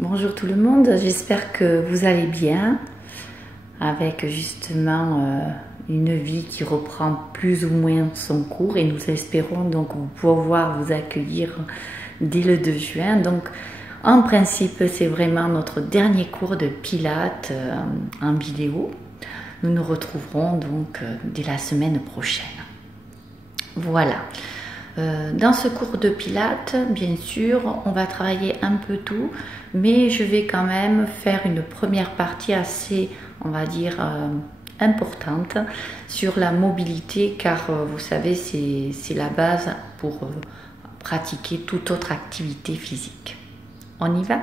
Bonjour tout le monde, j'espère que vous allez bien avec justement une vie qui reprend plus ou moins son cours et nous espérons donc pouvoir vous accueillir dès le 2 juin. Donc en principe c'est vraiment notre dernier cours de Pilates en vidéo. Nous nous retrouverons donc dès la semaine prochaine. Voilà. Dans ce cours de Pilates, bien sûr, on va travailler un peu tout, mais je vais quand même faire une première partie assez, on va dire, importante sur la mobilité, car vous savez, c'est la base pour pratiquer toute autre activité physique. On y va?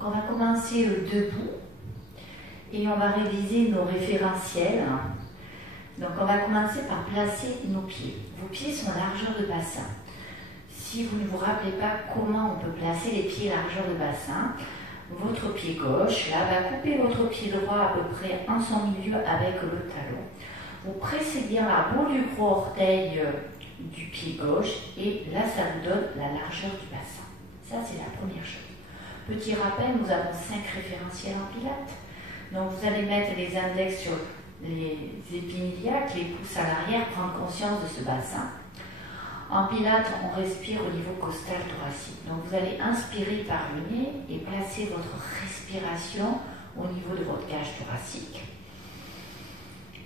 On va commencer debout et on va réviser nos référentiels. Donc on va commencer par placer nos pieds. Vos pieds sont largeur de bassin. Si vous ne vous rappelez pas comment on peut placer les pieds largeur de bassin, votre pied gauche là va couper votre pied droit à peu près en son milieu avec le talon. Vous pressez bien la boule du gros orteil du pied gauche et là ça vous donne la largeur du bassin. Ça c'est la première chose. Petit rappel, nous avons 5 référentiels en pilates. Donc vous allez mettre les index sur les épiniliaques, les pouces à l'arrière, prendre conscience de ce bassin. En pilates, on respire au niveau costal thoracique. Donc vous allez inspirer par le nez et placer votre respiration au niveau de votre cage thoracique.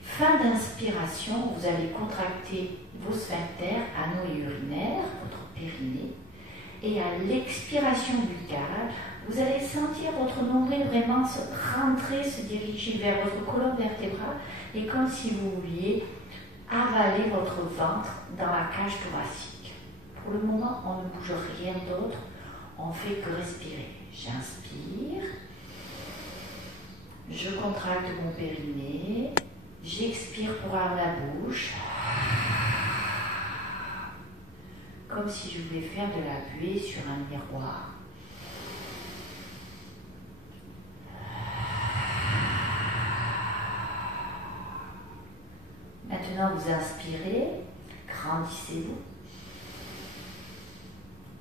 Fin d'inspiration, vous allez contracter vos sphincters anaux et urinaires, votre périnée. Et à l'expiration buccale, vous allez sentir votre nombril vraiment se rentrer, se diriger vers votre colonne vertébrale et comme si vous vouliez avaler votre ventre dans la cage thoracique. Pour le moment, on ne bouge rien d'autre, on fait que respirer. J'inspire, je contracte mon périnée, j'expire pour avoir la bouche, comme si je voulais faire de la buée sur un miroir. Maintenant, vous inspirez, grandissez-vous.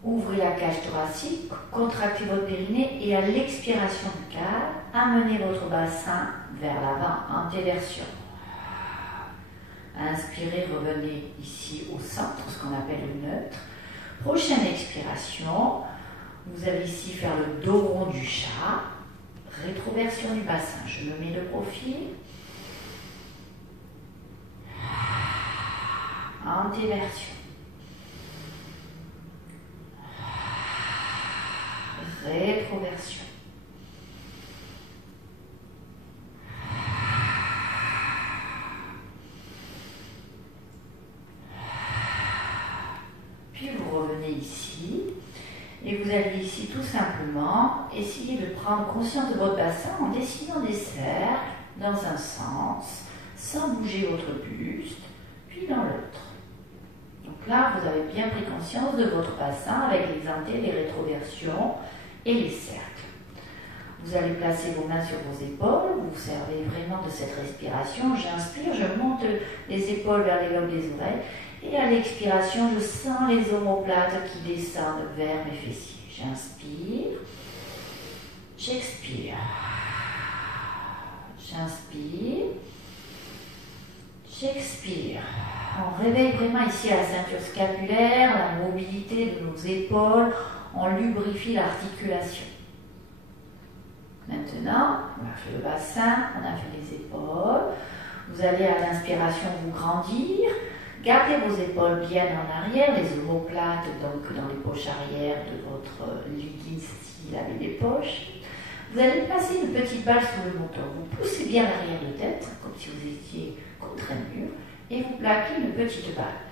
Ouvrez la cage thoracique, contractez votre périnée et à l'expiration buccale, amenez votre bassin vers l'avant, antéversion. Inspirez, revenez ici au centre, ce qu'on appelle le neutre. Prochaine expiration, vous allez ici faire le dos rond du chat, rétroversion du bassin. Je me mets le profil. Antéversion. Rétroversion. Puis vous revenez ici et vous allez ici tout simplement essayer de prendre conscience de votre bassin en dessinant des cercles dans un sens sans bouger votre buste, puis dans l'autre. Donc là, vous avez bien pris conscience de votre bassin avec les antés, les rétroversions et les cercles. Vous allez placer vos mains sur vos épaules, vous servez vraiment de cette respiration. J'inspire, je monte les épaules vers les lobes des oreilles et à l'expiration, je sens les omoplates qui descendent vers mes fessiers. J'inspire, j'expire, j'inspire, j'expire. On réveille vraiment ici la ceinture scapulaire, la mobilité de nos épaules, on lubrifie l'articulation. Maintenant, on a fait le bassin, on a fait les épaules. Vous allez à l'inspiration vous grandir, gardez vos épaules bien en arrière, les omoplates donc dans les poches arrière de votre leggings s'il avait des poches. Vous allez placer une petite balle sous le menton. Vous poussez bien l'arrière de tête, comme si vous étiez contre un mur. Et vous plaquez une petite balle.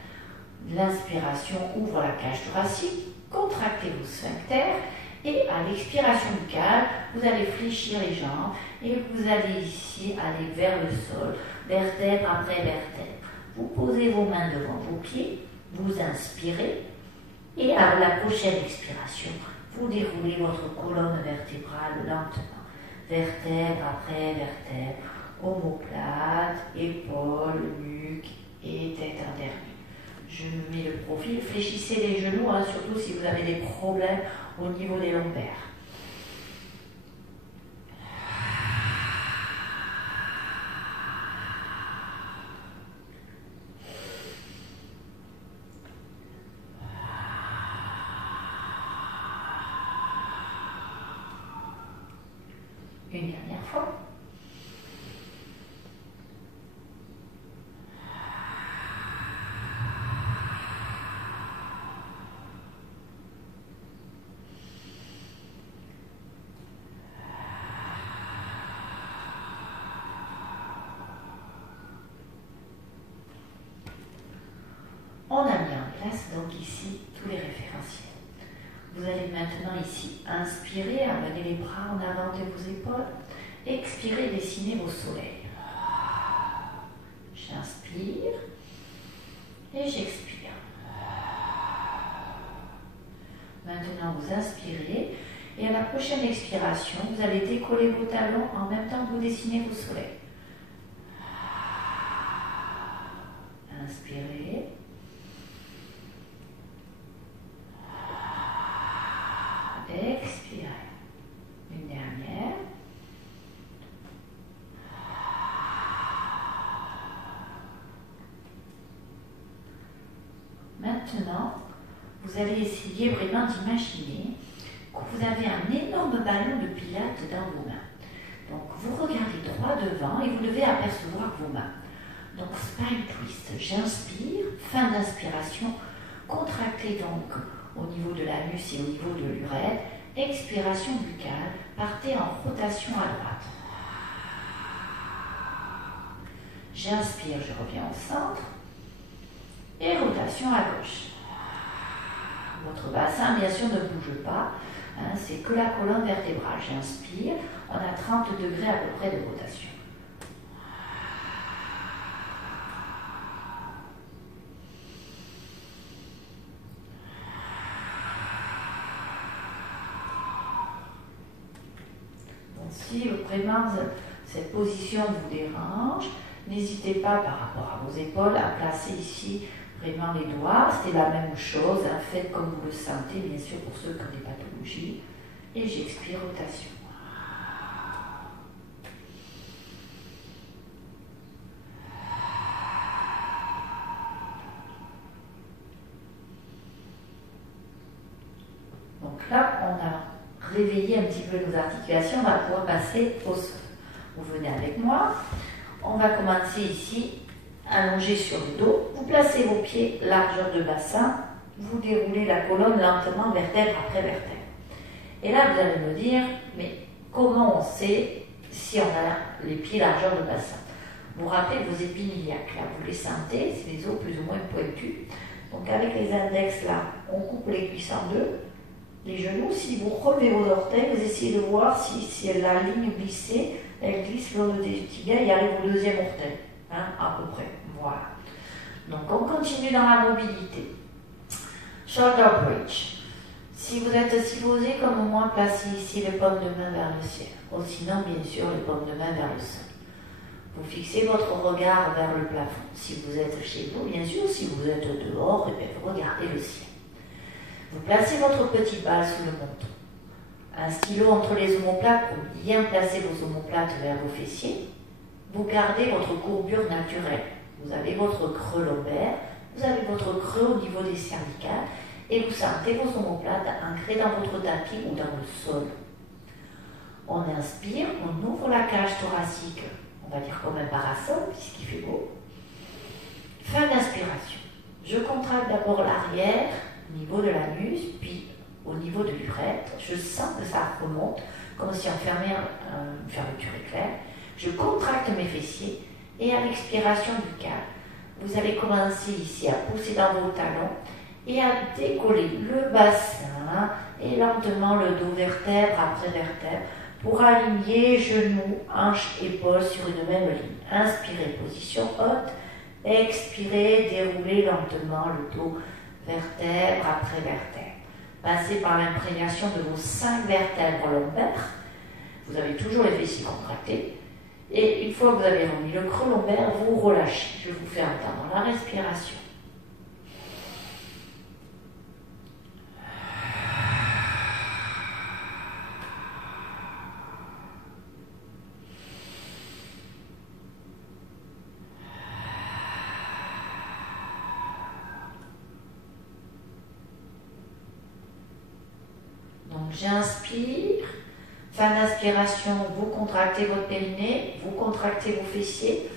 L'inspiration ouvre la cage thoracique, contractez vos sphincters et à l'expiration buccale, vous allez fléchir les jambes et vous allez ici aller vers le sol, vertèbre après vertèbre. Vous posez vos mains devant vos pieds, vous inspirez et à la prochaine expiration, vous déroulez votre colonne vertébrale lentement, vertèbre après vertèbre. Omoplate, épaules, nuque et tête en dernier. Je me mets le profil, fléchissez les genoux, surtout si vous avez des problèmes au niveau des lombaires. Une dernière fois. On a mis en place donc ici tous les référentiels. Vous allez maintenant ici inspirer, amener les bras en avant de vos épaules. Expirez, dessinez vos soleils. J'inspire et j'expire. Maintenant, vous inspirez et à la prochaine expiration, vous allez décoller vos talons en même temps que vous dessinez vos soleils. Inspirez. Expirez. Une dernière. Maintenant, vous allez essayer vraiment d'imaginer que vous avez un énorme ballon de pilates dans vos mains. Donc, vous regardez droit devant et vous devez apercevoir vos mains. Donc, spine twist. J'inspire, fin d'inspiration. Contractez donc au niveau de l'anus et au niveau de l'urètre. Expiration buccale. Partez en rotation à droite. J'inspire, je reviens au centre. Et rotation à gauche. Votre bassin, bien sûr, ne bouge pas. Hein, c'est que la colonne vertébrale. J'inspire. On a 30 degrés à peu près de rotation. Si vraiment cette position vous dérange, n'hésitez pas par rapport à vos épaules à placer ici vraiment les doigts. C'est la même chose, hein, faites comme vous le sentez, bien sûr pour ceux qui ont des pathologies. Et j'expire, rotation. Donc là, on a réveiller un petit peu nos articulations, on va pouvoir passer au sol. Vous venez avec moi, on va commencer ici, allongé sur le dos, vous placez vos pieds largeur de bassin, vous déroulez la colonne lentement, vertèbre après vertèbre. Et là, vous allez me dire, mais comment on sait si on a les pieds largeur de bassin? Vous rappelez vos épines iliaques, là, vous les sentez, c'est les os plus ou moins pointus. Donc avec les index, là, on coupe les cuisses en deux. Les genoux, si vous relevez vos orteils, vous essayez de voir si la ligne glissée, elle glisse le long des tibias et arrive au deuxième orteil, hein, à peu près. Voilà. Donc on continue dans la mobilité. Shoulder bridge. Si vous êtes assis posé comme moi, placez ici les paumes de main vers le ciel. Ou sinon, bien sûr, les paumes de main vers le sol. Vous fixez votre regard vers le plafond. Si vous êtes chez vous, bien sûr, si vous êtes dehors, eh bien, vous regardez le ciel. Vous placez votre petite balle sous le menton. Un stylo entre les omoplates pour bien placer vos omoplates vers vos fessiers. Vous gardez votre courbure naturelle. Vous avez votre creux lombaire, vous avez votre creux au niveau des cervicales et vous sentez vos omoplates ancrées dans votre tapis ou dans le sol. On inspire, on ouvre la cage thoracique, on va dire comme un parasol puisqu'il fait beau. Fin d'inspiration. Je contracte d'abord l'arrière, au niveau de l'anus, puis au niveau de l'urètre. Je sens que ça remonte, comme si on fermait une fermeture éclair. Je contracte mes fessiers et à l'expiration buccale, vous allez commencer ici à pousser dans vos talons et à décoller le bassin et lentement le dos vertèbre après vertèbre pour aligner genoux, hanches, épaules sur une même ligne. Inspirez, position haute. Expirez, déroulez lentement le dos vertèbre après vertèbre. Passez par l'imprégnation de vos 5 vertèbres lombaires. Vous avez toujours les fessiers contractés. Et une fois que vous avez remis le creux lombaire, vous relâchez. Je vous fais entendre la respiration. Donc j'inspire, Fin d'inspiration, vous contractez votre périnée, vous contractez vos fessiers.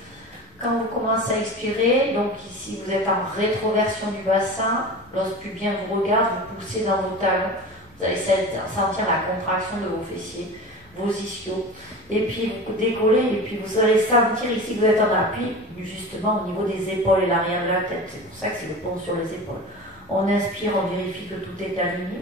Quand vous commencez à expirer, donc ici vous êtes en rétroversion du bassin, l'os pubien vous regarde, vous poussez dans vos talons. Vous allez sentir la contraction de vos fessiers, vos ischios. Et puis vous décollez et puis vous allez sentir ici que vous êtes en appui, justement au niveau des épaules et l'arrière de la tête. C'est pour ça que c'est le pont sur les épaules. On inspire, on vérifie que tout est aligné.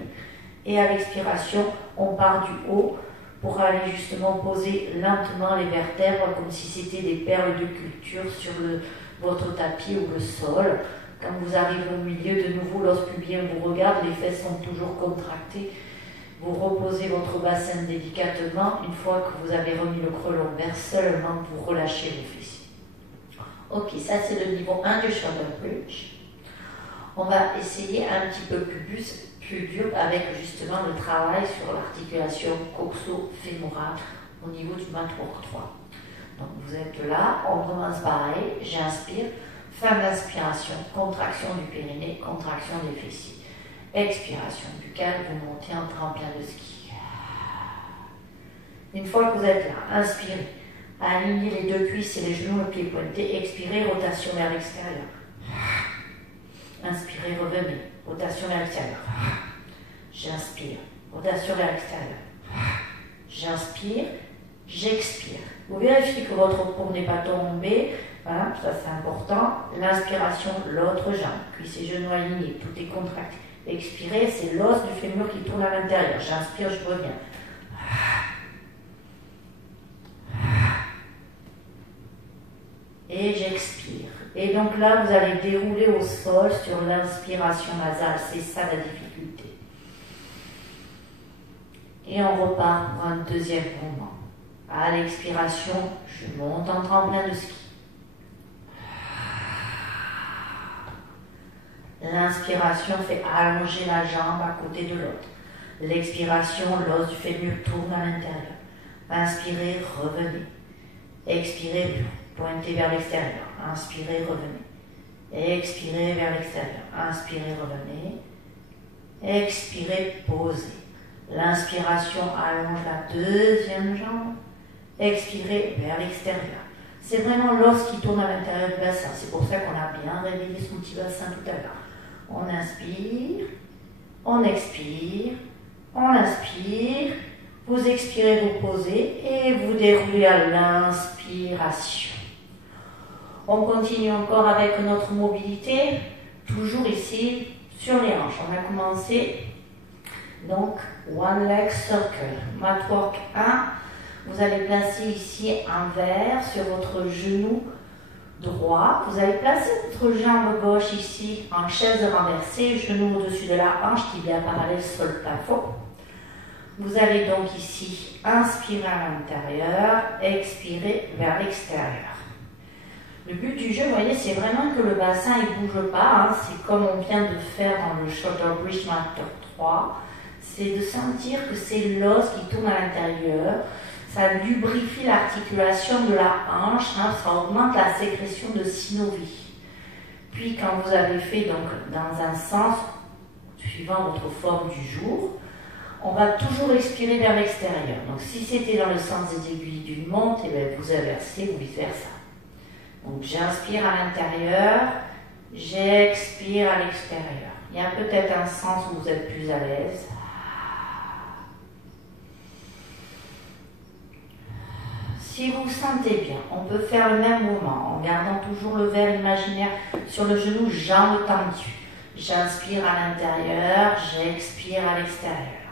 Et à l'expiration, on part du haut pour aller justement poser lentement les vertèbres comme si c'était des perles de culture sur votre tapis ou le sol. Quand vous arrivez au milieu, de nouveau, l'os pubien vous regarde, les fesses sont toujours contractées. Vous reposez votre bassin délicatement. Une fois que vous avez remis le creux lombaire, seulement vous relâchez vos fessiers. Ok, ça c'est le niveau 1 du shoulder bridge. On va essayer un petit peu plus dur avec justement le travail sur l'articulation coxo-fémorale au niveau du mat work 3. Donc vous êtes là, on commence pareil, j'inspire, fin d'inspiration, contraction du périnée, contraction des fessiers. Expiration buccale, vous montez en tremplin de ski. Une fois que vous êtes là, inspirez, alignez les deux cuisses et les genoux, le pied pointé, expirez, rotation vers l'extérieur. Inspirez, revenez, rotation vers l'extérieur. J'inspire, rotation vers l'extérieur. J'inspire, j'expire. Vous vérifiez que votre peau n'est pas tombée, hein, ça c'est important. L'inspiration, l'autre jambe, cuisses et genoux alignés, tout est contracté. Expirez, c'est l'os du fémur qui tourne à l'intérieur. J'inspire, je reviens. Et j'expire. Et donc là, vous allez dérouler au sol sur l'inspiration nasale. C'est ça la difficulté. Et on repart pour un deuxième mouvement. À l'expiration, je monte en tremplin de ski. L'inspiration fait allonger la jambe à côté de l'autre. L'expiration, l'os du fémur tourne à l'intérieur. Inspirez, revenez. Expirez, pointez vers l'extérieur. Inspirez, revenez. Expirez vers l'extérieur. Inspirez, revenez. Expirez, posez. L'inspiration allonge la deuxième jambe. Expirez vers l'extérieur. C'est vraiment l'os qui tourne à l'intérieur du bassin. C'est pour ça qu'on a bien réveillé ce petit bassin tout à l'heure. On inspire, on expire, on inspire. Vous expirez, vous posez et vous déroulez à l'inspiration. On continue encore avec notre mobilité, toujours ici sur les hanches. On a commencé donc One Leg Circle, mat work 1. Vous allez placer ici un verre sur votre genou droit. Vous allez placer votre jambe gauche ici en chaise renversée, genou au-dessus de la hanche, tibia parallèle sur le plafond. Vous allez donc ici inspirer à l'intérieur, expirer vers l'extérieur. Le but du jeu, vous voyez, c'est vraiment que le bassin ne bouge pas. Hein. C'est comme on vient de faire dans le Shoulder Bridge Master 3. C'est de sentir que c'est l'os qui tourne à l'intérieur. Ça lubrifie l'articulation de la hanche. Hein. Ça augmente la sécrétion de synovie. Puis quand vous avez fait donc, dans un sens, suivant votre forme du jour, on va toujours expirer vers l'extérieur. Donc si c'était dans le sens des aiguilles d'une montre, eh bien, vous inversez ou vice versa. Donc j'inspire à l'intérieur, j'expire à l'extérieur. Il y a peut-être un sens où vous êtes plus à l'aise. Si vous vous sentez bien, on peut faire le même mouvement en gardant toujours le verre imaginaire sur le genou, jambes tendues. J'inspire à l'intérieur, j'expire à l'extérieur.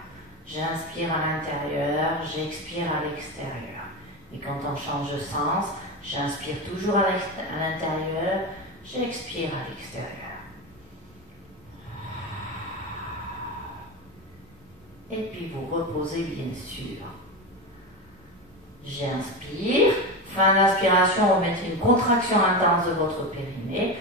J'inspire à l'intérieur, j'expire à l'extérieur. Et quand on change de sens, j'inspire toujours à l'intérieur, j'expire à l'extérieur. Et puis vous reposez bien sûr. J'inspire. Fin d'inspiration, vous mettez une contraction intense de votre périnée.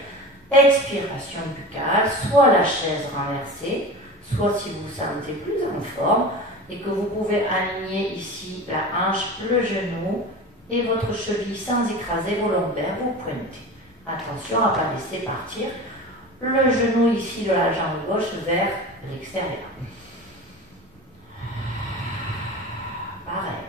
Expiration buccale, soit la chaise renversée, soit si vous vous sentez plus en forme et que vous pouvez aligner ici la hanche, le genou et votre cheville sans écraser vos lombaires, vous pointez. Attention à ne pas laisser partir le genou ici de la jambe gauche vers l'extérieur. Pareil.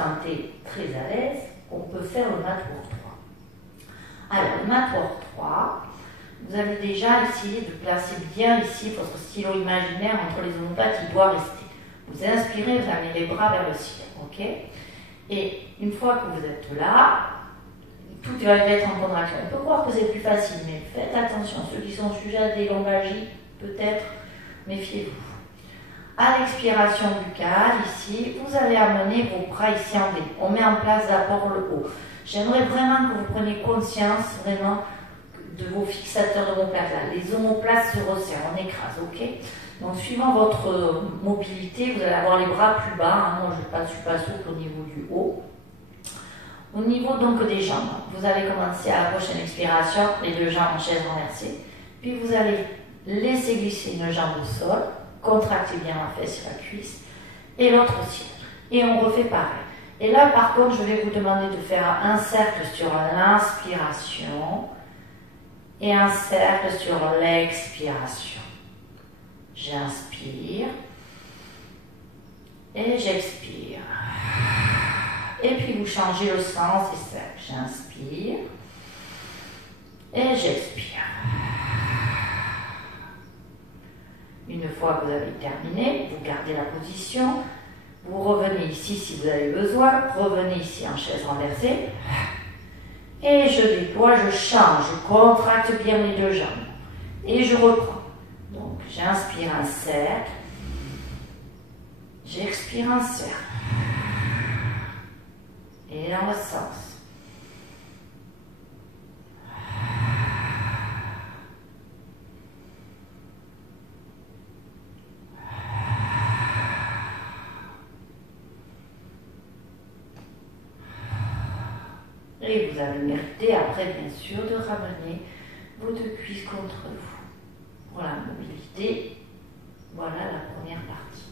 sentez très à l'aise, on peut faire le mat work 3. Alors, le mat work 3, vous allez déjà essayer de placer bien ici votre stylo imaginaire entre les omoplates, il doit rester. Vous inspirez, vous amenez les bras vers le ciel, ok? Et une fois que vous êtes là, tout va être en contraction. On peut croire que c'est plus facile, mais faites attention, ceux qui sont sujets à des lombalgies, peut-être, méfiez-vous. À l'expiration buccale, ici, vous allez amener vos bras ici en V. On met en place d'abord le haut. J'aimerais vraiment que vous preniez conscience, vraiment, de vos fixateurs d'omoplates là. Les omoplates se resserrent, on écrase, ok? Donc, suivant votre mobilité, vous allez avoir les bras plus bas. Hein. Moi, je ne suis pas souple au niveau du haut. Au niveau donc des jambes, vous allez commencer à la prochaine expiration, les deux jambes en chaise renversée. Puis vous allez laisser glisser une jambe au sol, contractez bien la fesse et la cuisse, et l'autre aussi. Et on refait pareil. Et là, par contre, je vais vous demander de faire un cercle sur l'inspiration et un cercle sur l'expiration. J'inspire et j'expire. Et puis vous changez le sens et cercle. J'inspire et j'expire. Une fois que vous avez terminé, vous gardez la position. Vous revenez ici si vous avez besoin. Revenez ici en chaise renversée. Et je déploie, je change, je contracte bien les deux jambes. Et je reprends. Donc j'inspire un cercle. J'expire un cercle. Et dans le sens. Et vous avez mérité après, bien sûr, de ramener vos deux cuisses contre vous. Pour la mobilité, voilà la première partie.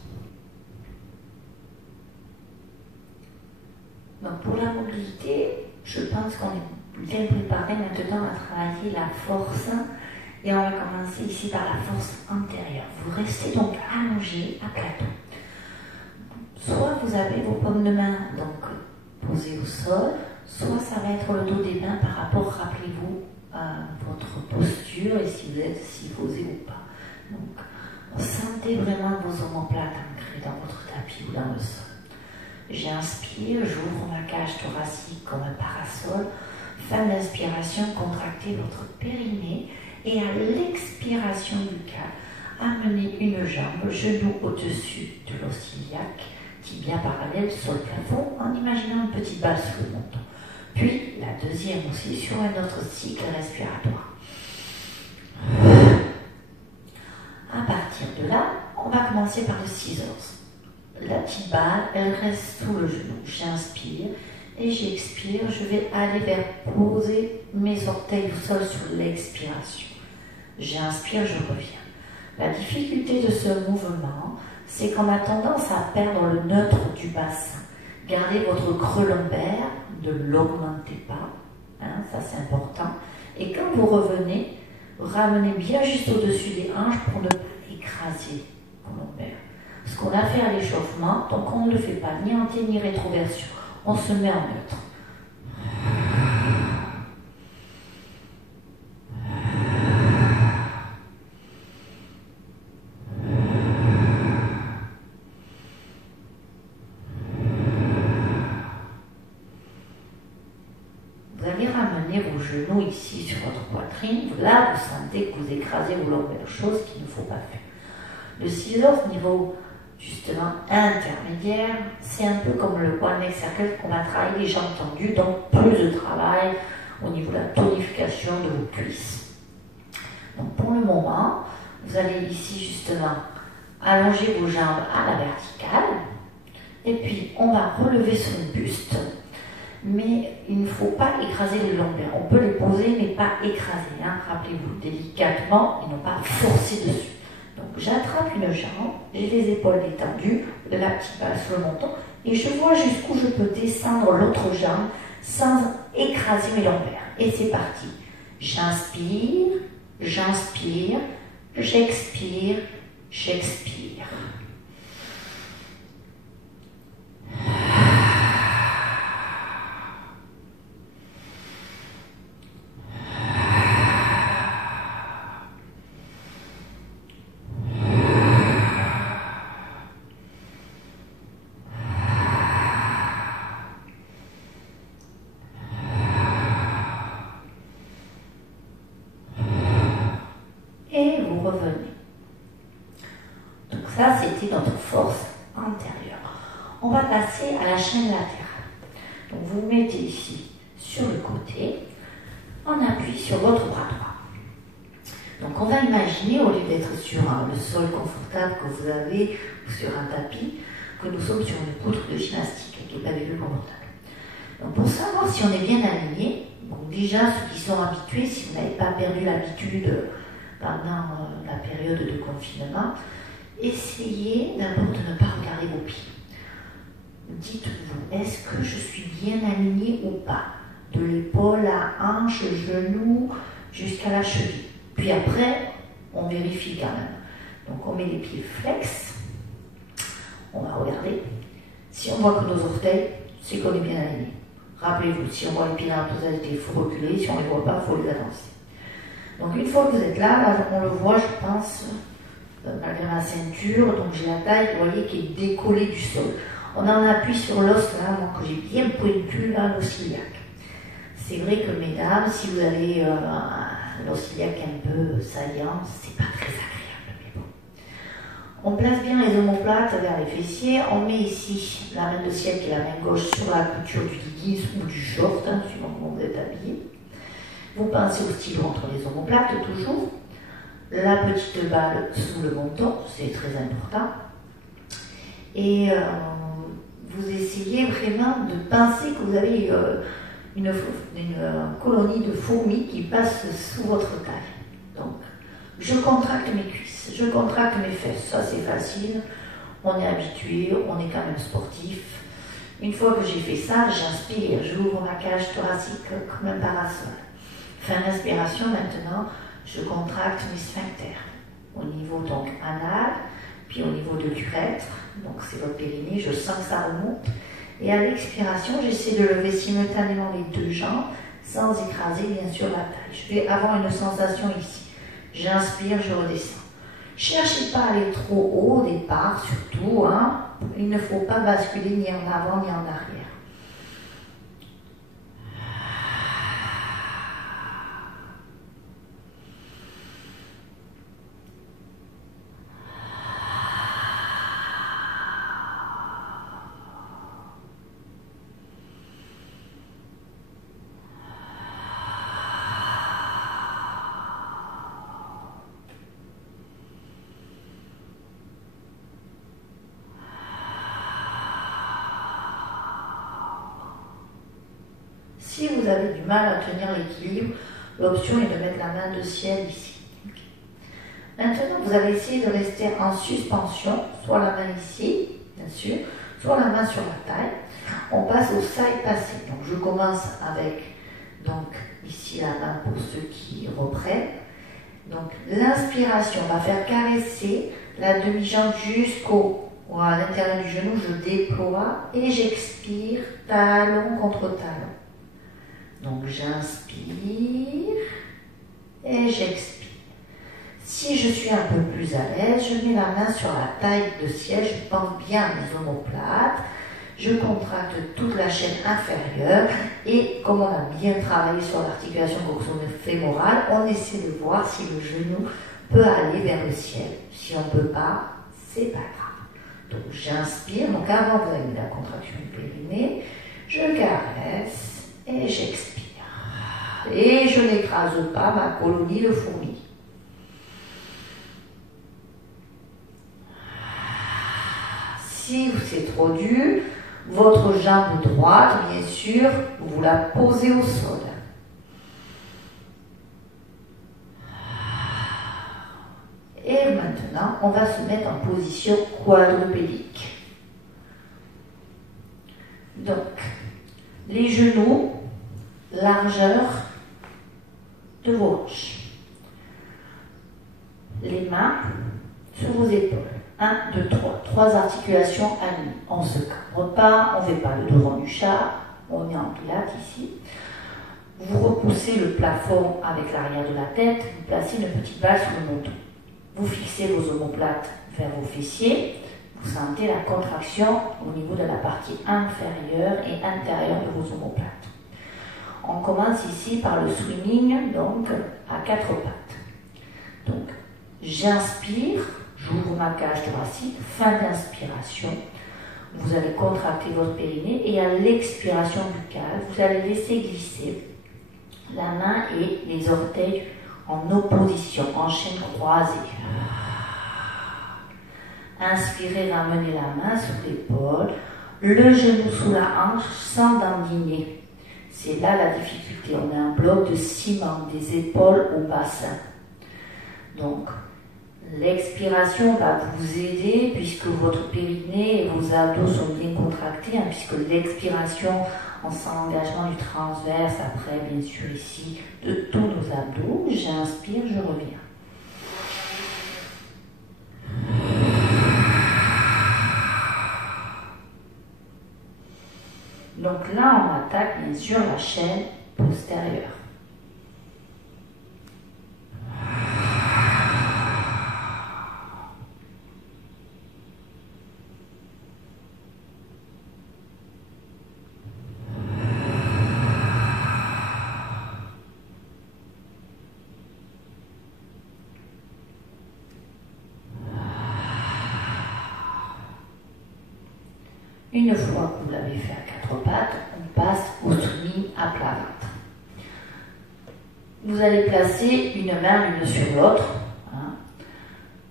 Donc pour la mobilité, je pense qu'on est bien préparé maintenant à travailler la force. Et on va commencer ici par la force antérieure. Vous restez donc allongé à plateau. Soit vous avez vos paumes de main donc posées au sol, soit ça va être le dos des mains par rapport, rappelez-vous, à votre posture et si vous êtes posé ou pas. Donc, sentez vraiment vos omoplates ancrées dans votre tapis ou dans le sol. J'inspire, j'ouvre ma cage thoracique comme un parasol. Fin d'inspiration, contractez votre périnée et à l'expiration buccale, amenez une jambe, genou au-dessus de l'os iliaque, tibia parallèle sur le plafond en imaginant une petite balle sous le menton. Puis la deuxième aussi sur un autre cycle respiratoire. À partir de là, on va commencer par le scissors. La petite balle, elle reste sous le genou. J'inspire et j'expire. Je vais aller vers poser mes orteils au sol sur l'expiration. J'inspire, je reviens. La difficulté de ce mouvement, c'est qu'on a tendance à perdre le neutre du bassin. Gardez votre creux lombaire, ne l'augmentez pas, hein, ça c'est important. Et quand vous revenez, ramenez bien juste au-dessus des hanches pour ne pas écraser vos lombaires. Parce qu'on a fait à l'échauffement, donc on ne le fait pas ni entier ni rétroversion. On se met en neutre. Vous allez ramener vos genoux ici sur votre poitrine. Là, vous sentez que vous écrasez vos lombaires, chose qu'il ne faut pas faire. Le scissors niveau justement intermédiaire, c'est un peu comme le one leg circle qu'on va travailler les jambes tendues, donc plus de travail au niveau de la tonification de vos cuisses. Donc pour le moment, vous allez ici justement allonger vos jambes à la verticale et puis on va relever son buste, mais il ne faut pas écraser les lombaires. On peut les poser mais pas écraser, hein. Rappelez-vous, délicatement et non pas forcer dessus. Donc j'attrape une jambe, j'ai les épaules détendues, la petite balle sur le menton, et je vois jusqu'où je peux descendre l'autre jambe sans écraser mes lombaires. Et c'est parti. J'inspire, j'inspire, j'expire, j'expire. Ça, c'était notre force antérieure. On va passer à la chaîne latérale. Donc vous vous mettez ici sur le côté, on appuie sur votre bras droit. Donc on va imaginer, au lieu d'être sur le sol confortable que vous avez ou sur un tapis, que nous sommes sur une poutre de gymnastique qui n'est pas du tout confortable. Donc pour savoir si on est bien aligné, donc déjà ceux qui sont habitués, si vous n'avez pas perdu l'habitude pendant la période de confinement, essayez d'abord de ne pas regarder vos pieds. Dites-vous, est-ce que je suis bien aligné ou pas? De l'épaule à hanche, genou, jusqu'à la cheville. Puis après, on vérifie quand même. Donc on met les pieds flex, on va regarder. Si on voit que nos orteils, c'est qu'on est bien aligné. Rappelez-vous, si on voit les pieds dans la totalité, il faut reculer. Si on ne les voit pas, il faut les avancer. Donc une fois que vous êtes là, on le voit, je pense, malgré ma ceinture, donc j'ai la taille, vous voyez, qui est décollée du sol. On en appuie sur l'os, là, que j'ai bien pointu, là, l'os iliaque. C'est vrai que, mesdames, si vous avez l'os iliaque un peu saillant, c'est pas très agréable, mais bon. On place bien les omoplates vers les fessiers. On met ici la main de ciel, qui est la main gauche, sur la couture du leggings ou du short, suivant comment vous êtes habillé. Vous pensez au stylo entre les omoplates, toujours. La petite balle sous le menton, c'est très important. Et vous essayez vraiment de penser que vous avez une colonie de fourmis qui passe sous votre taille. Donc, je contracte mes cuisses, je contracte mes fesses, ça c'est facile, on est habitué, on est quand même sportif. Une fois que j'ai fait ça, j'inspire, j'ouvre ma cage thoracique comme un parasol. Fin d'inspiration, maintenant, je contracte mes sphincters, au niveau donc anal, puis au niveau de l'urètre, donc c'est votre périnée, je sens que ça remonte. Et à l'expiration, j'essaie de lever simultanément les deux jambes, sans écraser bien sûr la taille. Je vais avoir une sensation ici. J'inspire, je redescends. Cherchez pas à aller trop haut au départ, surtout. Il ne faut pas basculer ni en avant ni en arrière. Si vous avez du mal à tenir l'équilibre, l'option est de mettre la main de ciel ici. Okay. Maintenant, vous allez essayer de rester en suspension, soit la main ici, bien sûr, soit la main sur la taille. On passe au side passé. Donc, je commence avec donc, ici la main pour ceux qui reprennent. Donc, l'inspiration va faire caresser la demi-jambe à l'intérieur du genou, je déploie et j'expire, talon contre talon. Donc j'inspire et j'expire. Si je suis un peu plus à l'aise, je mets la main sur la taille de ciel, je pense bien à mes omoplates, je contracte toute la chaîne inférieure et comme on a bien travaillé sur l'articulation coxo-fémorale, on essaie de voir si le genou peut aller vers le ciel. Si on ne peut pas, c'est pas grave. Donc j'inspire, donc avant vous avez la contraction du périnée, je caresse et j'expire. Et je n'écrase pas ma colonie de fourmis. Si c'est trop dur, votre jambe droite, bien sûr, vous la posez au sol. Et maintenant, on va se mettre en position quadrupédique. Donc, les genoux, largeur de vos hanches. Les mains sur vos épaules. 1, 2, 3. 3 articulations alignées. On se cadre pas, on ne fait pas le dos rond du chat, on est en pilates ici. Vous repoussez le plafond avec l'arrière de la tête, vous placez une petite balle sur le menton. Vous fixez vos omoplates vers vos fessiers. Vous sentez la contraction au niveau de la partie inférieure et intérieure de vos omoplates. On commence ici par le swimming, donc à 4 pattes. Donc, j'inspire, J'ouvre ma cage thoracique, fin d'inspiration. Vous allez contracter votre périnée et à l'expiration buccale, vous allez laisser glisser la main et les orteils en opposition, en chaîne croisée. Inspirez, ramenez la main sur l'épaule, le genou sous la hanche sans dandiner. C'est là la difficulté. On a un bloc de ciment des épaules au bassin. Donc, l'expiration va vous aider puisque votre périnée et vos abdos sont bien contractés, puisque l'expiration, on sent l'engagement du transverse, après bien sûr ici, de tous nos abdos. J'inspire, je reviens. Donc là, on attaque bien sûr la chaîne postérieure. Une fois que vous l'avez fait à quatre pattes, on passe au soumis à plat ventre. Vous allez placer une main l'une sur l'autre.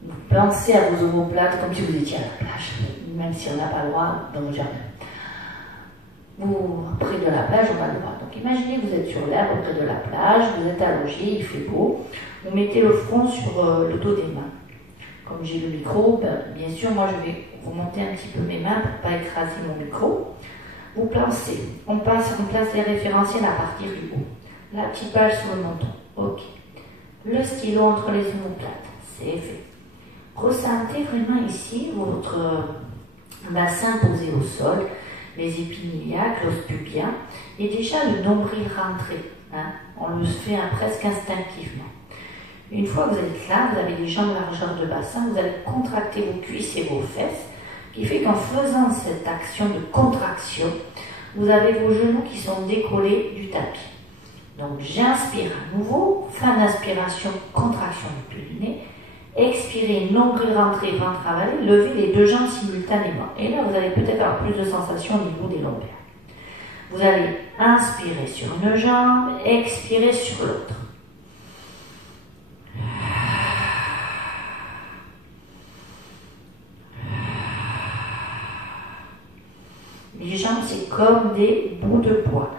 Vous pensez à vos omoplates comme si vous étiez à la plage, même si on n'a pas le droit dans vos jardins. Vous, près de la plage, on a le droit. Donc imaginez que vous êtes sur l'herbe près de la plage, vous êtes allongé, il fait beau. Vous mettez le front sur le dos des mains. Comme j'ai le micro, bien sûr, moi je vais remonter un petit peu mes mains pour ne pas écraser mon micro. Vous placez, on place les référentiels à partir du haut. La petite balle sur le menton, ok. Le stylo entre les omoplates, c'est fait. Ressentez vraiment ici votre bassin posé au sol, les épines iliaques, l'os pubien, et déjà le nombril rentré. On le fait presque instinctivement. Une fois que vous êtes là, vous avez les jambes largeur de bassin, vous allez contracter vos cuisses et vos fesses, qui fait qu'en faisant cette action de contraction, vous avez vos genoux qui sont décollés du tapis. Donc j'inspire à nouveau, fin d'inspiration, contraction du périnée, expirez, nombril rentré, ventre avalé, levez les deux jambes simultanément. Et là, vous allez peut-être avoir plus de sensations au niveau des lombaires. Vous allez inspirer sur une jambe, expirer sur l'autre. Les jambes, c'est comme des bouts de bois.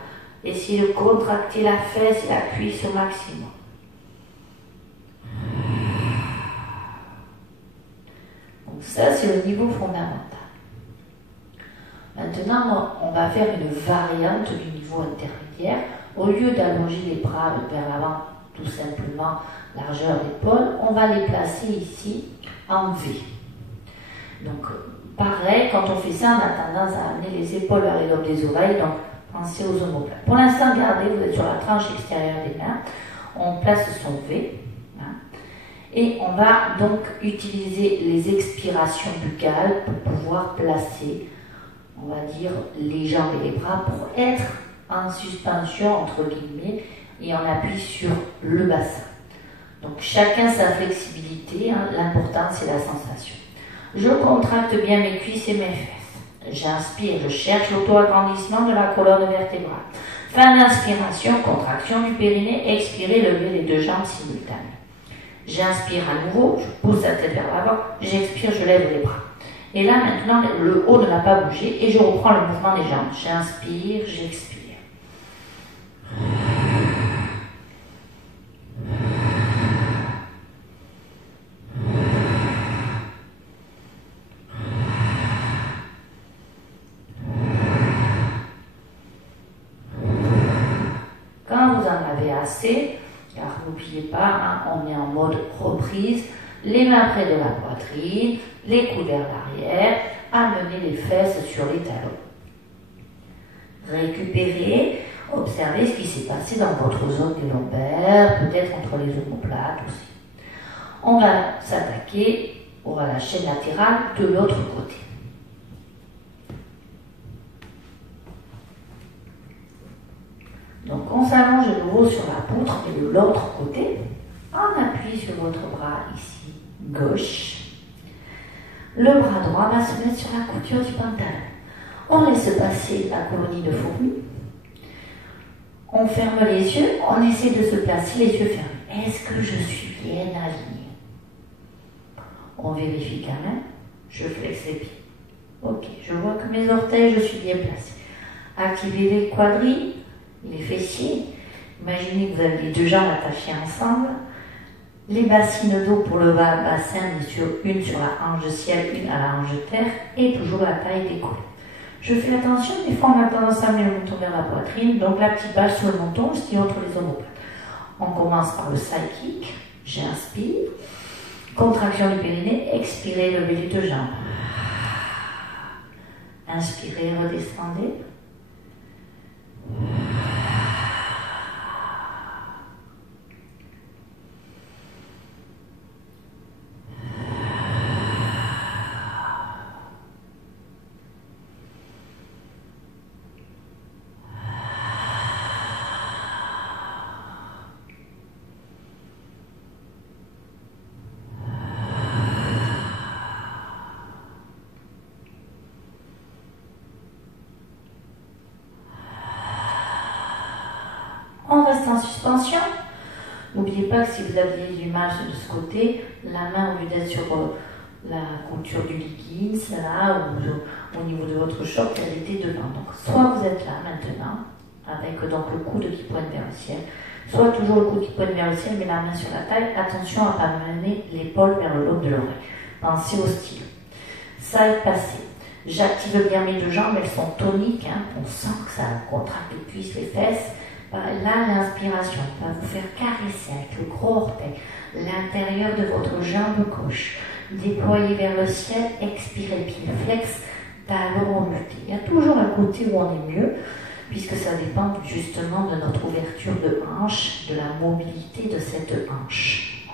Essayez de contracter la fesse et la cuisse au maximum. Donc ça, c'est le niveau fondamental. Maintenant, on va faire une variante du niveau intermédiaire. Au lieu d'allonger les bras vers l'avant, tout simplement, largeur d'épaule, on va les placer ici en V. Donc, pareil, quand on fait ça, on a tendance à amener les épaules vers les lobes des oreilles, donc pensez aux omoplates. Pour l'instant, regardez, vous êtes sur la tranche extérieure des mains, on place son V, et on va donc utiliser les expirations buccales pour pouvoir placer, on va dire, les jambes et les bras pour être en suspension, entre guillemets, et on appuie sur le bassin. Donc chacun sa flexibilité, l'important c'est la sensation. Je contracte bien mes cuisses et mes fesses. J'inspire, je cherche l'auto-agrandissement de la colonne vertébrale. Fin d'inspiration, contraction du périnée, expirez, levez les deux jambes simultanément. J'inspire à nouveau, je pousse la tête vers l'avant, j'expire, je lève les bras. Et là maintenant, le haut ne va pas bouger et je reprends le mouvement des jambes. J'inspire, j'expire. Quand vous en avez assez, car n'oubliez pas, on est en mode reprise, les mains près de la poitrine, les coudes vers l'arrière, amenez les fesses sur les talons. Récupérez, observez ce qui s'est passé dans votre zone des lombaires, peut-être entre les omoplates aussi. On va s'attaquer à la chaîne latérale de l'autre côté. Donc on s'allonge de nouveau sur la poutre et de l'autre côté, on appuie sur votre bras ici, gauche. Le bras droit va se mettre sur la couture du pantalon. On laisse passer la colonie de fourmis. On ferme les yeux, on essaie de se placer les yeux fermés. Est-ce que je suis bien alignée? On vérifie quand même. Je flexe les pieds. Ok, je vois que mes orteils, je suis bien placée. Activez les quadrilles, les fessiers. Imaginez que vous avez les deux jambes attachées ensemble. Les bassines d'eau pour le bas bassin, bien sûr, une sur la hanche de ciel, une à la hanche de terre, et toujours la taille décollée. Je fais attention, des fois on a tendance à amener le menton vers la poitrine, donc la petite bâche sur le menton, je tire entre les omoplates. On commence par le side kick, j'inspire, contraction du périnée, expirez, levez les deux jambes. Inspirez, redescendez. On reste en suspension. N'oubliez pas que si vous aviez l'image de ce côté, la main, au lieu d'être sur la couture du leggings, là, ou au niveau de votre short, elle était devant. Donc, soit vous êtes là maintenant, avec donc le coude qui pointe vers le ciel, soit toujours le coude qui pointe vers le ciel, mais la main sur la taille. Attention à ne pas mener l'épaule vers le lobe de l'oreille. Pensez au style. Ça est passé. J'active bien mes deux jambes, elles sont toniques, hein. On sent que ça contracte les cuisses, les fesses. Là, l'inspiration va vous faire caresser avec le gros orteil l'intérieur de votre jambe gauche. Déployez vers le ciel, expirez, pied flex, talon muté. Il y a toujours un côté où on est mieux, puisque ça dépend justement de notre ouverture de hanche, de la mobilité de cette hanche.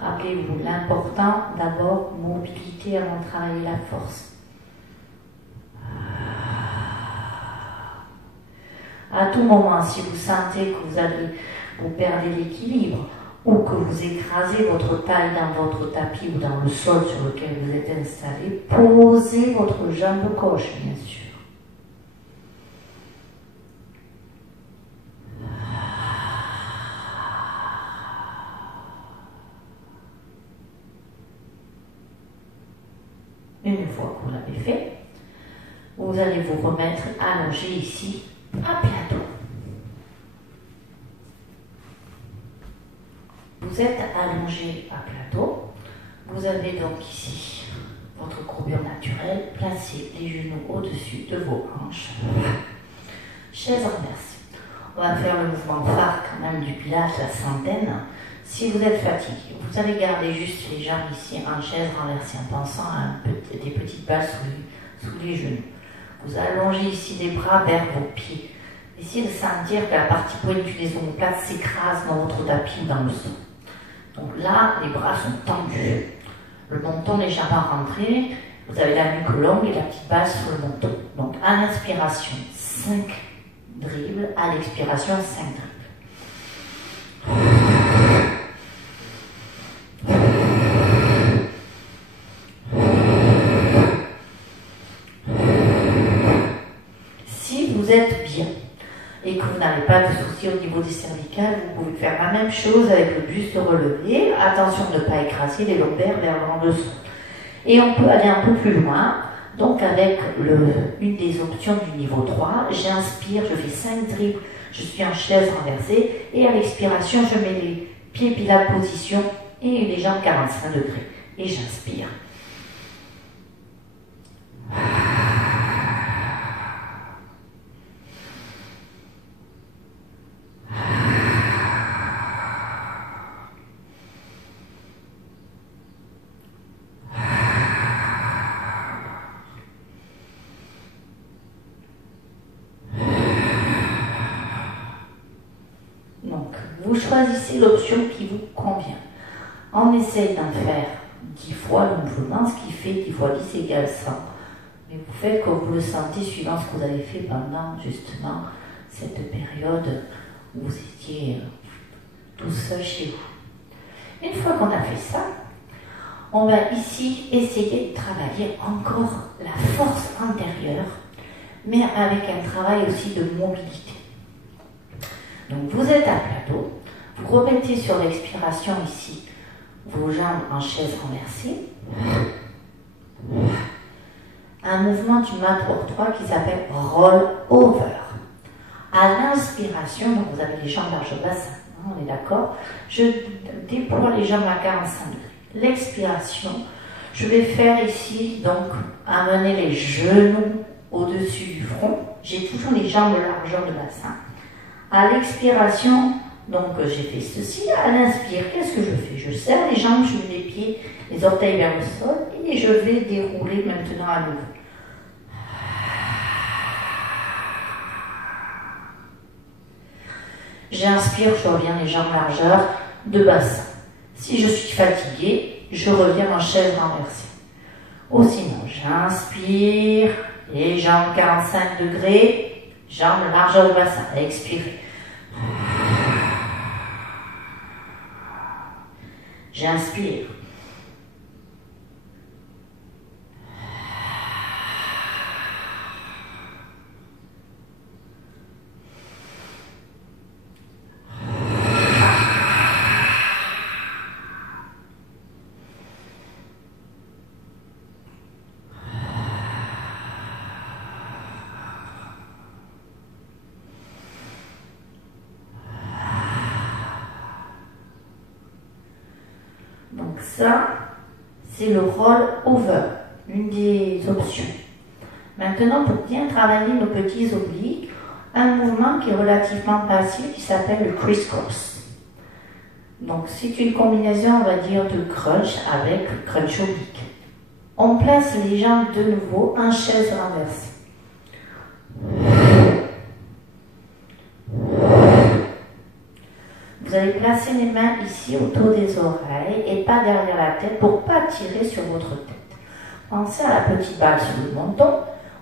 Rappelez-vous, l'important, d'abord, mobilité avant de travailler la force. À tout moment, si vous sentez que vous perdez l'équilibre ou que vous écrasez votre taille dans votre tapis ou dans le sol sur lequel vous êtes installé, posez votre jambe gauche, bien sûr. Une fois que vous l'avez fait, vous allez vous remettre allongé ici, à plat dos. Vous êtes allongé à plat dos. Vous avez donc ici votre courbure naturelle. Placez les genoux au-dessus de vos hanches. Chaise renversée. On va faire le mouvement phare quand même du pilates, la centaine. Si vous êtes fatigué, vous allez garder juste les jambes ici en chaise renversée en pensant à des petites balles sous les genoux. Vous allongez ici les bras vers vos pieds. Essayez de sentir que la partie pointue des omoplates s'écrase dans votre tapis ou dans le sol. Donc là, les bras sont tendus. Le menton légèrement rentré. Vous avez la nuque longue et la petite base sur le menton. Donc à l'inspiration, 5 dribbles. À l'expiration, 5 dribbles. Vous êtes bien et que vous n'avez pas de soucis au niveau des cervicales, vous pouvez faire la même chose avec le buste relevé. Attention de ne pas écraser les lombaires vers le rang de sol. Et on peut aller un peu plus loin, donc avec une des options du niveau 3. J'inspire, je fais 5 dribbles, je suis en chaise renversée et à l'expiration, je mets les pieds pilates position et les jambes 45 degrés. Et j'inspire. Vous choisissez l'option qui vous convient. On essaye d'en faire 10 fois le mouvement, ce qui fait 10 fois 10 égale 100. Mais vous faites comme vous le sentez suivant ce que vous avez fait pendant justement cette période où vous étiez tout seul chez vous. Une fois qu'on a fait ça, On va ici essayer de travailler encore la force antérieure, mais avec un travail aussi de mobilité. Donc vous êtes à plat dos, vous remettez sur l'expiration ici vos jambes en chaise renversée. Un mouvement du mat orthoi qui s'appelle roll over. À l'inspiration, donc vous avez les jambes larges au bassin, hein, on est d'accord. Je déploie les jambes à 45 degrés. L'expiration, je vais faire ici, donc, amener les genoux au-dessus du front. J'ai toujours les jambes largeur de bassin. À l'expiration, donc j'ai fait ceci. À l'inspire, qu'est-ce que je fais? Je serre les jambes, je mets les pieds, les orteils vers le sol et je vais dérouler maintenant à nouveau. J'inspire, je reviens les jambes largeur de bassin. Si je suis fatiguée, je reviens en chaise renversée. Ou sinon, j'inspire, les jambes 45 degrés, jambes largeur de bassin. Expirez. J'inspire. Donc ça, c'est le roll over, une des options. Maintenant, pour bien travailler nos petits obliques, un mouvement qui est relativement facile qui s'appelle le crisscross. Donc c'est une combinaison, on va dire, de crunch avec crunch oblique. On place les jambes de nouveau en chaise renversée. Vous allez placer les mains ici autour des oreilles et pas derrière la tête pour pas tirer sur votre tête. Pensez à la petite balle sur le menton,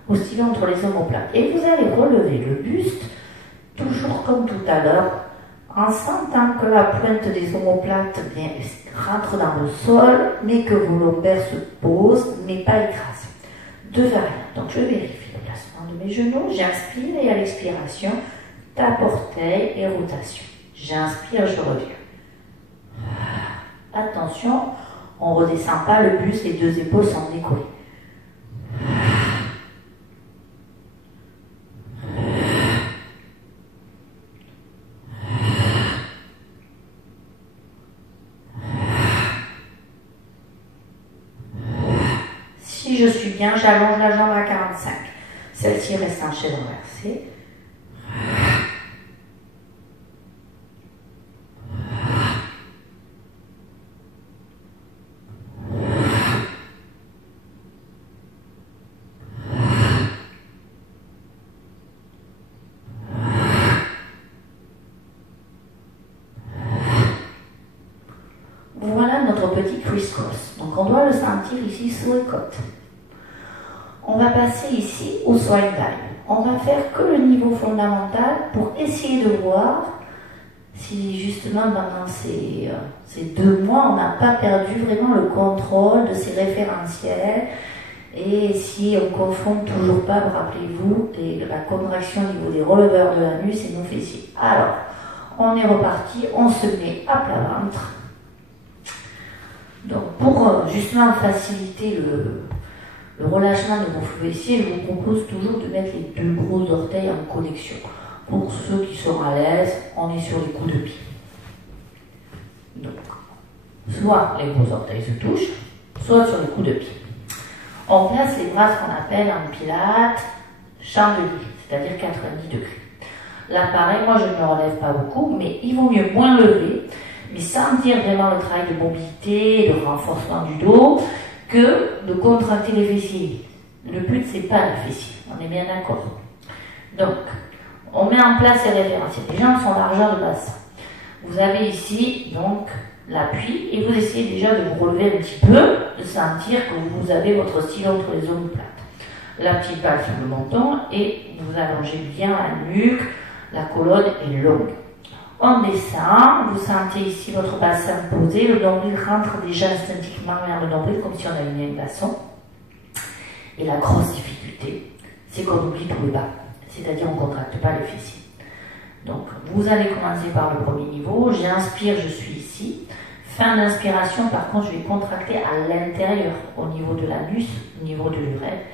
oscillant entre les omoplates. Et vous allez relever le buste, toujours comme tout à l'heure, en sentant que la pointe des omoplates rentre dans le sol, mais que vos lombaires se posent, mais pas écrasés. Deux variantes. Donc je vérifie le placement de mes genoux, j'inspire et à l'expiration, tape orteil et rotation. J'inspire, je reviens. Attention, on ne redescend pas le buste, les deux épaules sont décollées. Si je suis bien, j'allonge la jambe à 45. Celle-ci reste en chaise renversée. Voilà notre petit crisscross. Donc on doit le sentir ici sur les côtes. On va passer ici au swine dive. On va faire que le niveau fondamental pour essayer de voir si justement pendant ces 2 mois on n'a pas perdu vraiment le contrôle de ces référentiels et si on ne confond toujours pas, rappelez-vous, la contraction au niveau des releveurs de l'anus et nos fessiers. Alors, on est reparti, on se met à plat ventre. Donc pour justement faciliter le relâchement de vos fessiers, je vous propose toujours de mettre les 2 gros orteils en connexion. Pour ceux qui sont à l'aise, on est sur les coups de pied. Donc, soit les gros orteils se touchent, soit sur les coups de pied. On place les bras, ce qu'on appelle en pilates, chandelier, c'est-à-dire 90 degrés. Là, pareil, moi je ne me relève pas beaucoup, mais il vaut mieux moins lever, mais sentir vraiment le travail de mobilité, de renforcement du dos, que de contracter les fessiers. Le but, c'est pas les fessiers, on est bien d'accord. Donc, on met en place les référentiels. Les jambes sont largeur de bassin. Vous avez ici, donc, l'appui, et vous essayez déjà de vous relever un petit peu, de sentir que vous avez votre style entre les omoplates. La petite balle sur le menton, et vous allongez bien la nuque, la colonne est longue. On descend, vous sentez ici votre bassin posé, le nombril rentre déjà instinctivement vers le nombril comme si on avait une glaçon. Et la grosse difficulté, c'est qu'on oublie tout le bas, c'est-à-dire on ne contracte pas les fessiers. Donc vous allez commencer par le premier niveau, j'inspire, je suis ici. Fin d'inspiration, par contre, je vais contracter à l'intérieur, au niveau de l'anus, au niveau de l'urètre.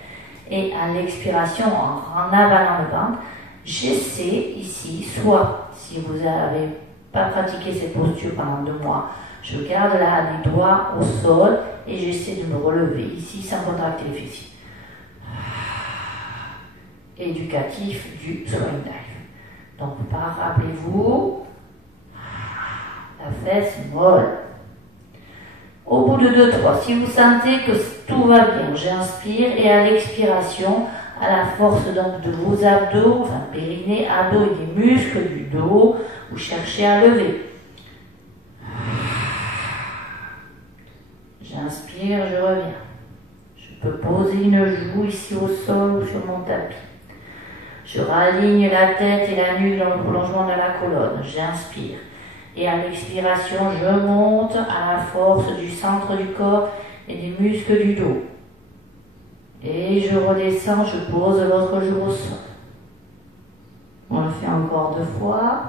Et à l'expiration, en avalant le ventre, j'essaie ici, soit si vous n'avez pas pratiqué cette posture pendant 2 mois, je garde là les doigts au sol et j'essaie de me relever ici sans contracter les fessiers. Éducatif du Swan Dive. Donc, rappelez-vous, la fesse molle. Au bout de 2-3, si vous sentez que tout va bien, j'inspire et à l'expiration, à la force donc de vos abdos, enfin périnée, abdos et des muscles du dos, vous cherchez à lever. J'inspire, je reviens. Je peux poser une joue ici au sol ou sur mon tapis. Je raligne la tête et la nuque dans le prolongement de la colonne. J'inspire. Et à l'expiration, je monte à la force du centre du corps et des muscles du dos. Et je redescends, je pose votre joue au sol. On le fait encore 2 fois.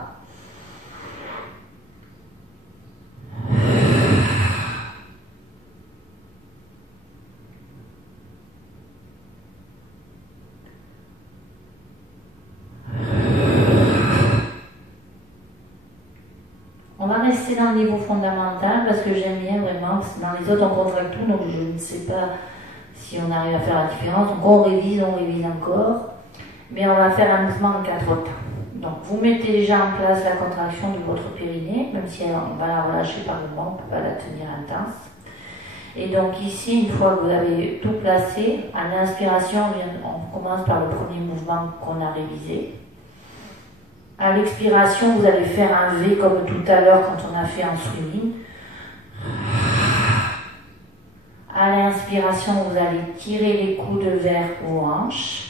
On va rester dans le niveau fondamental parce que j'aime bien vraiment. Dans les autres, on contracte tout, donc je ne sais pas si on arrive à faire la différence. Donc on révise encore. Mais on va faire un mouvement en 4 temps. Donc vous mettez déjà en place la contraction de votre périnée, même si on va la relâcher par moment, on ne peut pas la tenir intense. Et donc ici, une fois que vous avez tout placé, à l'inspiration, on commence par le premier mouvement qu'on a révisé. À l'expiration, vous allez faire un V comme tout à l'heure quand on a fait un swimming. À l'inspiration, vous allez tirer les coudes vers vos hanches.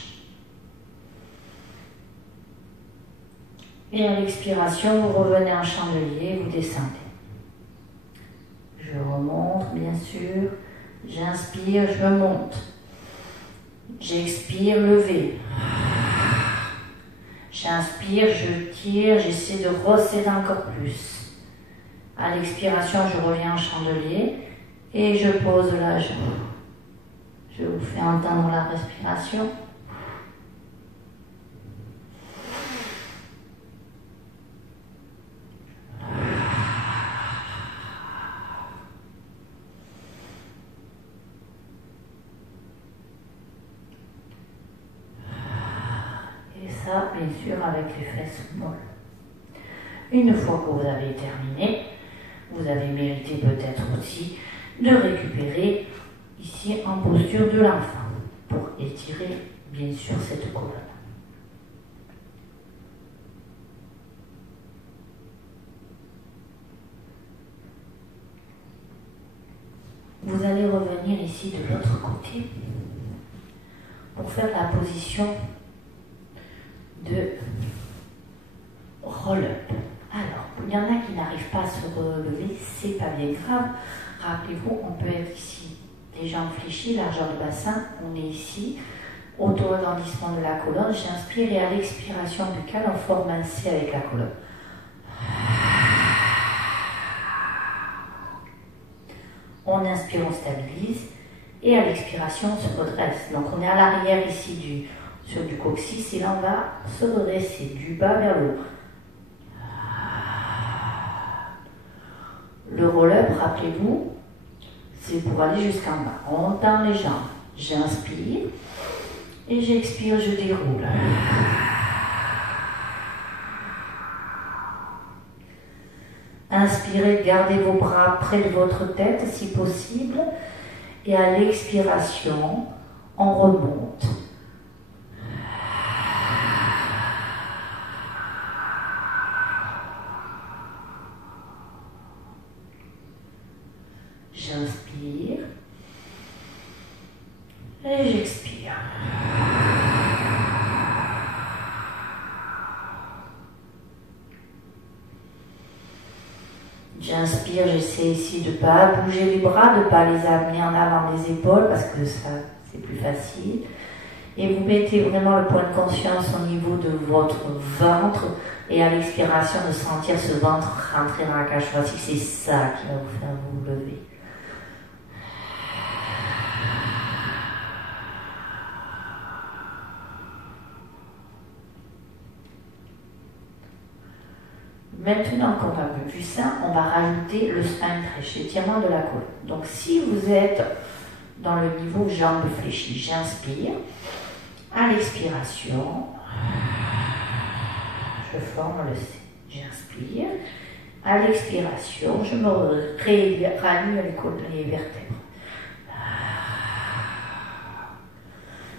Et à l'expiration, vous revenez en chandelier, vous descendez. Je remonte, bien sûr. J'inspire, je monte. J'expire, lever. J'inspire, je tire, j'essaie de resserrer encore plus. À l'expiration, je reviens en chandelier et je pose la joue. Je vous fais entendre la respiration. Bien sûr avec les fesses molles. Une fois que vous avez terminé, vous avez mérité peut-être aussi de récupérer ici en posture de l'enfant pour étirer bien sûr cette colonne. Vous allez revenir ici de l'autre côté pour faire la position de roll-up. Alors, il y en a qui n'arrivent pas à se relever, c'est pas bien grave. Rappelez-vous, on peut être ici, les jambes fléchies, largeur de bassin, on est ici, auto-agrandissement de la colonne, j'inspire et à l'expiration buccale, on forme un C avec la colonne. On inspire, on stabilise, et à l'expiration, on se redresse. Donc on est à l'arrière ici sur du coccyx, et là on va se redresser du bas vers le haut. Le roll-up, rappelez-vous, c'est pour aller jusqu'en bas. On tend les jambes. J'inspire et j'expire, je déroule. Inspirez, gardez vos bras près de votre tête si possible. Et à l'expiration, on remonte. J'inspire et j'expire. j'inspire, j'essaie ici de ne pas bouger les bras, de ne pas les amener en avant des épaules parce que ça c'est plus facile. Et vous mettez vraiment le point de conscience au niveau de votre ventre et à l'expiration de sentir ce ventre rentrer dans la cage thoracique. C'est ça qui va vous faire vous lever. Maintenant qu'on a vu ça, on va rajouter le stretch, l'étirement de la colonne. Donc si vous êtes dans le niveau jambes fléchies, j'inspire. À l'expiration, je forme le C. J'inspire. À l'expiration, je me raligne les vertèbres.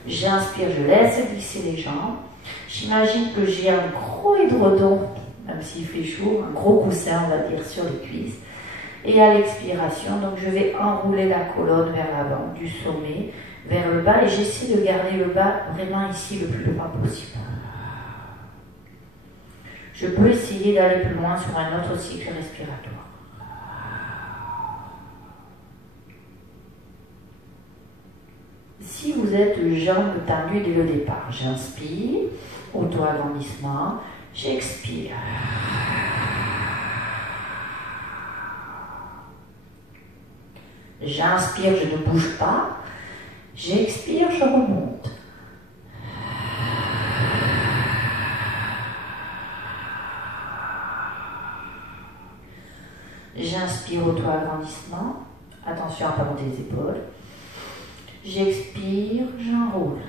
J'inspire, je laisse glisser les jambes. J'imagine que j'ai un gros édredon, même s'il fait chaud, un gros coussin, on va dire, sur les cuisses. Et à l'expiration, donc je vais enrouler la colonne vers l'avant, du sommet vers le bas, et j'essaie de garder le bas vraiment ici le plus bas possible. Je peux essayer d'aller plus loin sur un autre cycle respiratoire. Si vous êtes jambes tendues dès le départ, j'inspire, auto-agrandissement, j'expire. J'inspire, je ne bouge pas. J'expire, je remonte. J'inspire, auto-agrandissement. Attention à ne pas monter les épaules. J'expire, j'enroule.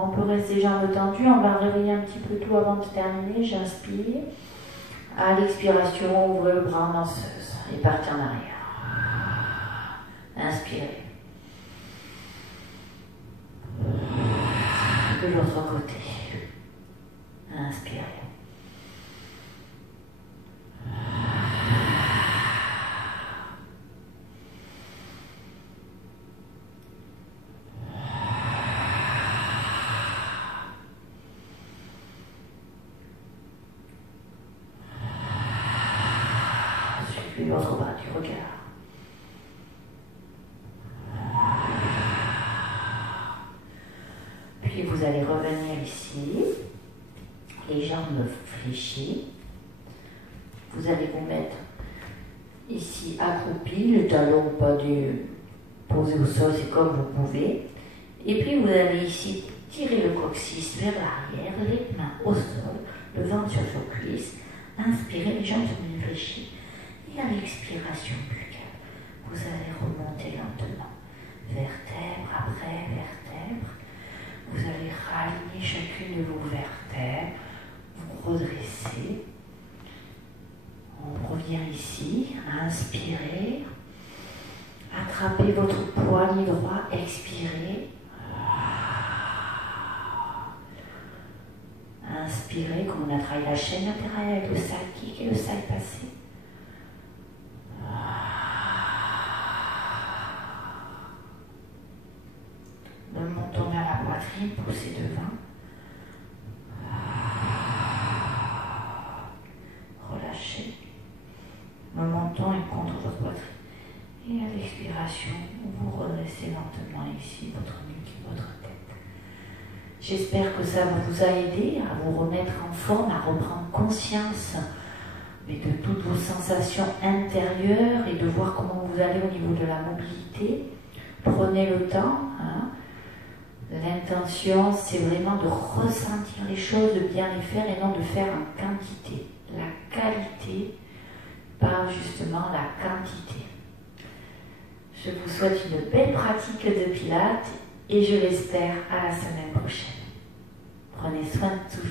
On peut rester jambes tendues, on va réveiller un petit peu tout avant de terminer. J'inspire. À l'expiration, ouvrez le bras en danseuse et partez en arrière. Inspirez. De l'autre côté. Inspirez. L'autre bas du regard. Puis vous allez revenir ici, les jambes fléchies. Vous allez vous mettre ici accroupi, le talon pas posé au sol, c'est comme vous pouvez. Et puis vous allez ici tirer le coccyx vers l'arrière, les mains au sol, le ventre sur vos cuisses. Inspirez, les jambes sont fléchies. Et à l'expiration plus calme, vous allez remonter lentement, vertèbre après vertèbre. Vous allez raligner chacune de vos vertèbres, vous redresser. On revient ici, inspirez, attrapez votre poignet droit, expirez. Inspirez, comme on a travaillé la chaîne latérale avec le side kick et le side passé. Le menton vers la poitrine, poussez devant. Relâchez. Le menton est contre votre poitrine. Et à l'expiration, vous redressez lentement ici votre nuque et votre tête. J'espère que ça vous a aidé à vous remettre en forme, à reprendre conscience de toutes vos sensations intérieures et de voir comment vous allez au niveau de la mobilité. Prenez le temps. L'intention, c'est vraiment de ressentir les choses, de bien les faire et non de faire en quantité. La qualité par justement la quantité. Je vous souhaite une belle pratique de pilates et je l'espère à la semaine prochaine. Prenez soin de tout.